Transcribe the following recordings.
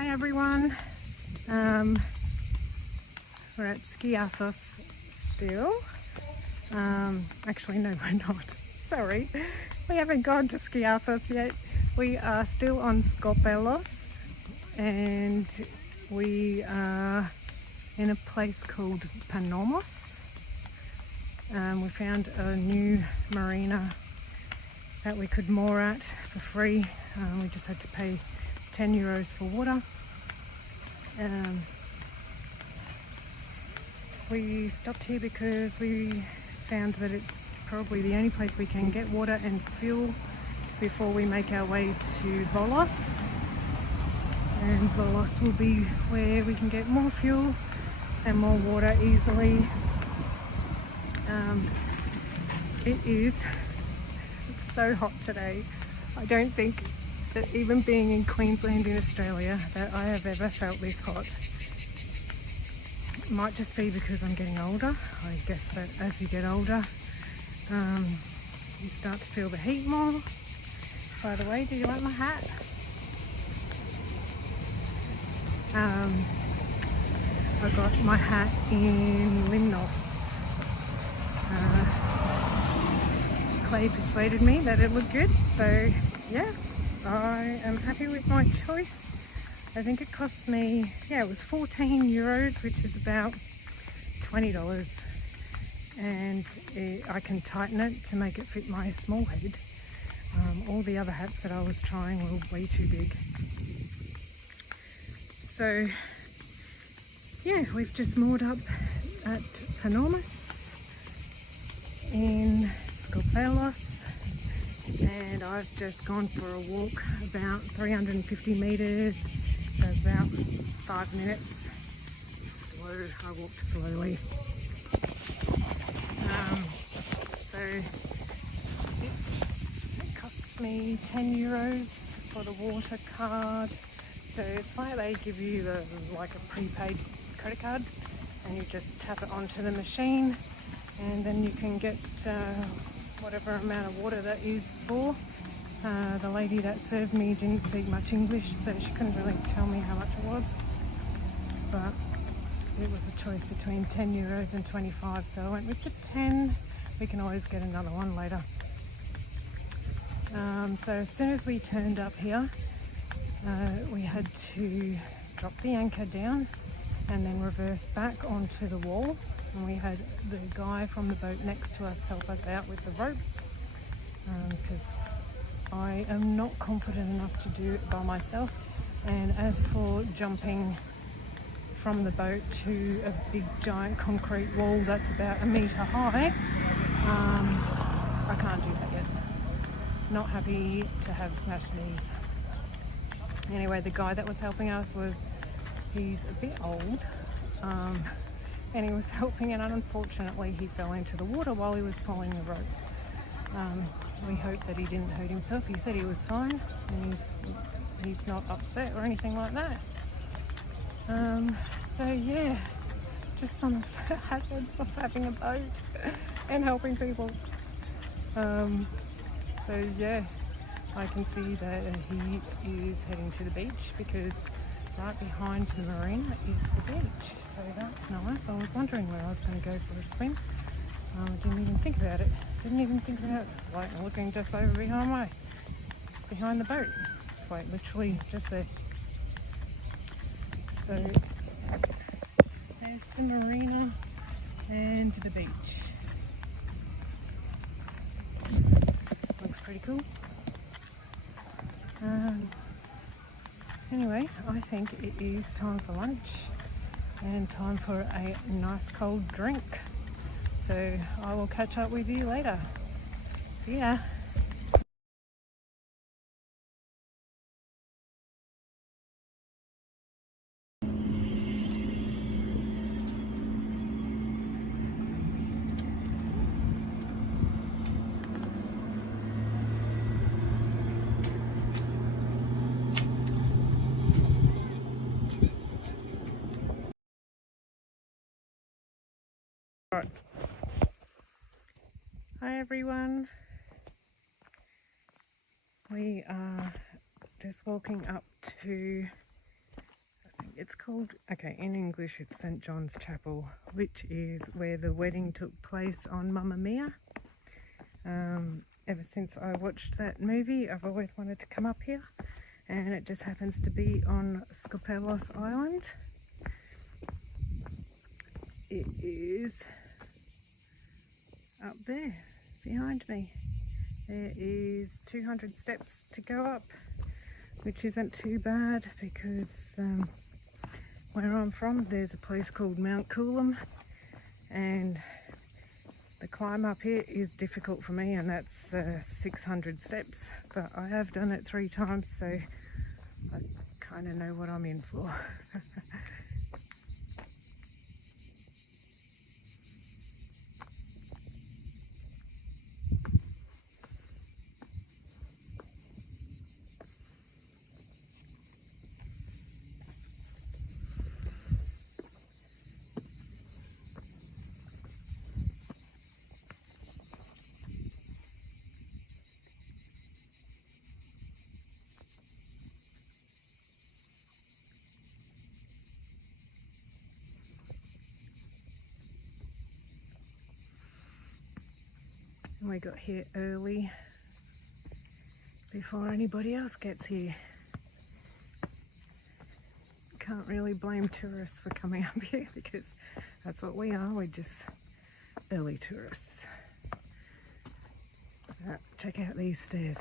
Hi everyone, we're at Skopelos still. Actually no, we're not, sorry, we haven't gone to Skopelos yet. We are still on Skopelos and we are in a place called Panormos. We found a new marina that we could moor at for free. We just had to pay 10 euros for water. We stopped here because we found that it's probably the only place we can get water and fuel before we make our way to Volos. And Volos will be where we can get more fuel and more water easily. It is so hot today. I don't think that even being in Queensland in Australia that I have ever felt this hot. It might just be because I'm getting older. I guess that as you get older, you start to feel the heat more. By the way, do you like my hat? I got my hat in Limnos. Clay persuaded me that it looked good, so yeah, I am happy with my choice. I think it cost me, it was 14 euros, which is about $20, and I can tighten it to make it fit my small head. All the other hats that I was trying were way too big. So yeah, we've just moored up at Panormos in Skopelos, and I've just gone for a walk about 350 meters, so about 5 minutes. Slow, I walked slowly. So it costs me 10 euros for the water card. So it's like they give you like a prepaid credit card, and you just tap it onto the machine, and then you can get whatever amount of water that is for. The lady that served me didn't speak much English, so she couldn't really tell me how much it was, but it was a choice between 10 euros and 25, so I went with the 10. We can always get another one later. So as soon as we turned up here, we had to drop the anchor down and then reverse back onto the wall, and we had the guy from the boat next to us help us out with the ropes, because I am not confident enough to do it by myself. And as for jumping from the boat to a big giant concrete wall that's about 1 metre high, I can't do that yet. Not happy to have smashed knees. Anyway, the guy that was helping us he's a bit old, and he was helping, and unfortunately he fell into the water while he was pulling the ropes. We hope that he didn't hurt himself. He said he was fine, and he's not upset or anything like that. So yeah, just some hazards of having a boat and helping people. So yeah, I can see that he is heading to the beach, because right behind the marina is the beach. So that's nice. I was wondering where I was going to go for a swim. I didn't even think about it. Didn't even think about like looking just over behind the boat. It's like literally just there. So there's the marina and the beach. Looks pretty cool. Anyway, I think it is time for lunch and time for a nice cold drink. So I will catch up with you later. See ya. Right. Hi everyone. We are just walking up to it's called, okay, in English it's St. John's Chapel, which is where the wedding took place on Mamma Mia. Ever since I watched that movie, I've always wanted to come up here, and it just happens to be on Skopelos Island. It is up there behind me. There is 200 steps to go up, which isn't too bad because where I'm from there's a place called Mount Coolum, and the climb up here is difficult for me, and that's 600 steps, but I have done it 3 times, so I kind of know what I'm in for. And we got here early before anybody else gets here. Can't really blame tourists for coming up here because that's what we are. We're just early tourists. Check out these stairs.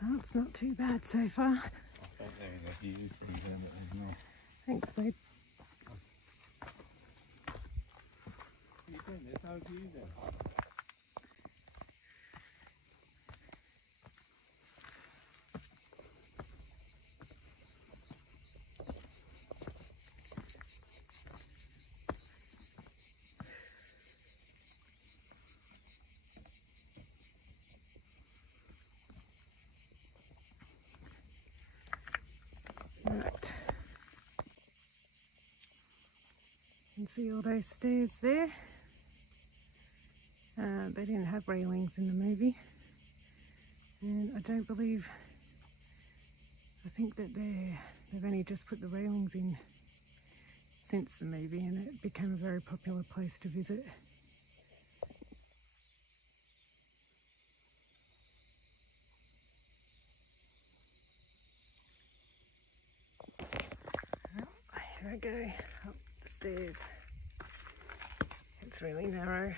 Well, it's not too bad so far. I thought there was a view from there, but there's not. Thanks, babe. You think there's no view there? Right. You can see all those stairs there. They didn't have railings in the movie, and I don't believe, I think that they've only just put the railings in since the movie, and it became a very popular place to visit. Here I go, up the stairs. It's really narrow.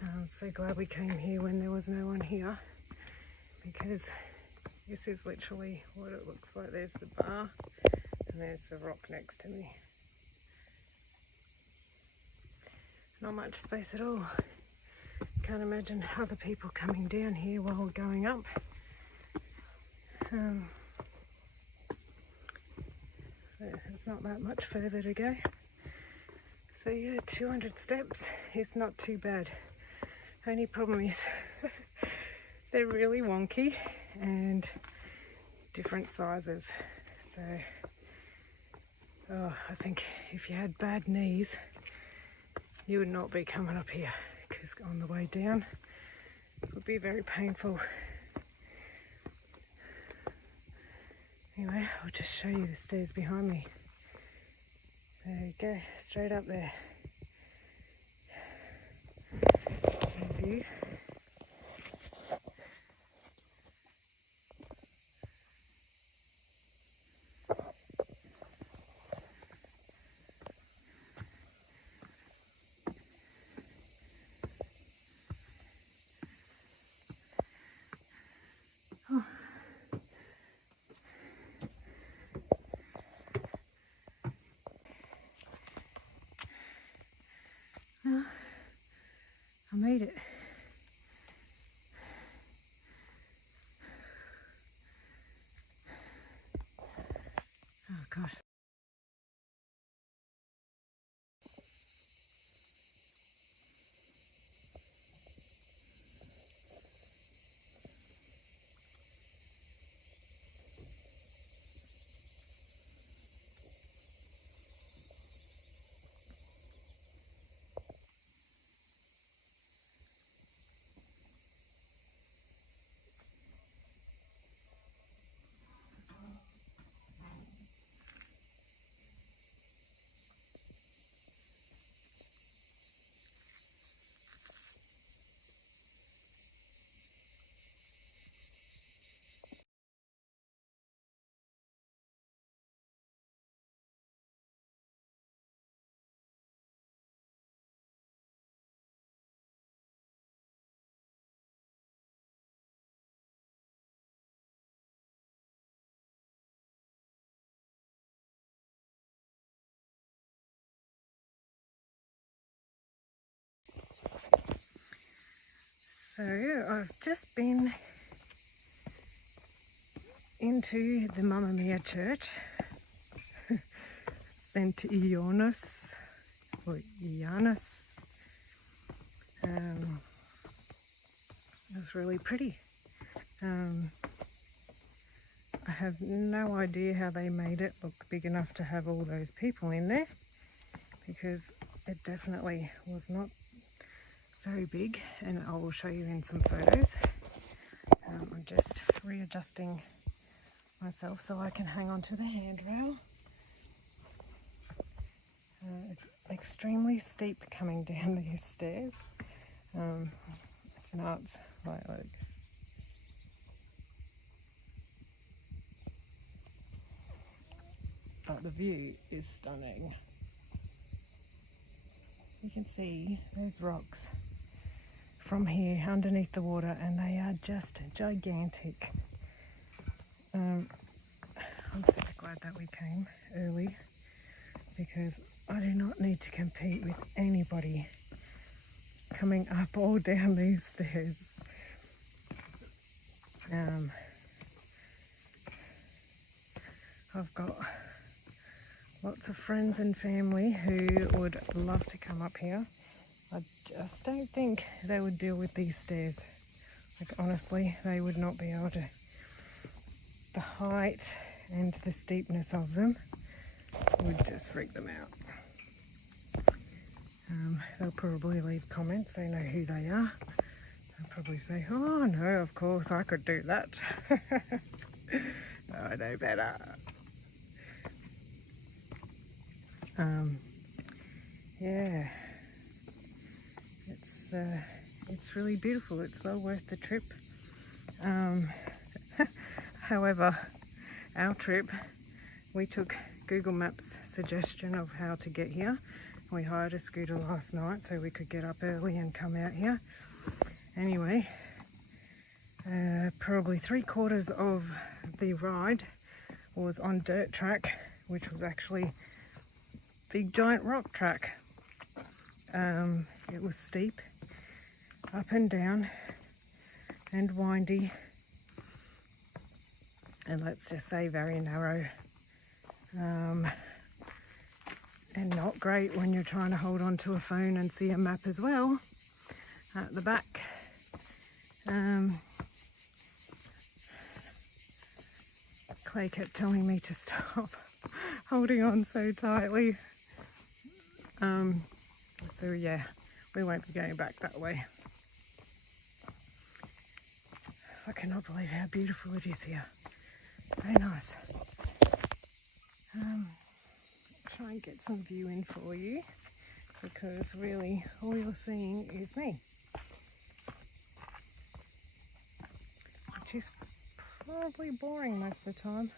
I'm so glad we came here when there was no one here, because this is literally what it looks like. There's the bar and there's the rock next to me. Not much space at all. Can't imagine other people coming down here while going up. It's not that much further to go. So yeah, 200 steps is not too bad. Only problem is they're really wonky and different sizes. So Oh, I think if you had bad knees, you would not be coming up here, because on the way down it would be very painful. Anyway, I'll just show you the stairs behind me. There you go, straight up there. The view. Oh. Well, I made it. Oh gosh. So I've just been into the Mamma Mia church, St. Ioannis, or Ioannis. It was really pretty. I have no idea how they made it look big enough to have all those people in there, because it definitely was not very big, and I will show you in some photos. I'm just readjusting myself so I can hang on to the handrail. It's extremely steep coming down these stairs. It's nuts. Like, but the view is stunning. You can see those rocks from here underneath the water, and they are just gigantic. I'm so glad that we came early, because I do not need to compete with anybody coming up or down these stairs. I've got lots of friends and family who would love to come up here. I just don't think they would deal with these stairs. Like, honestly, they would not be able to. The height and the steepness of them would just freak them out. They'll probably leave comments, they know who they are. They'll probably say, oh no, of course I could do that. I know better. Yeah, it's really beautiful. It's well worth the trip. However, our trip, we took Google Maps suggestion of how to get here. We hired a scooter last night so we could get up early and come out here. Anyway, probably 3/4 of the ride was on dirt track, which was actually big giant rock track. It was steep, up and down, and windy, and let's just say very narrow. And not great when you're trying to hold on to a phone and see a map as well at the back. Clay kept telling me to stop. holding on so tightly. So yeah, we won't be going back that way. I cannot believe how beautiful it is here. So nice. Try and get some view in for you, because really all you're seeing is me, which is probably boring most of the time.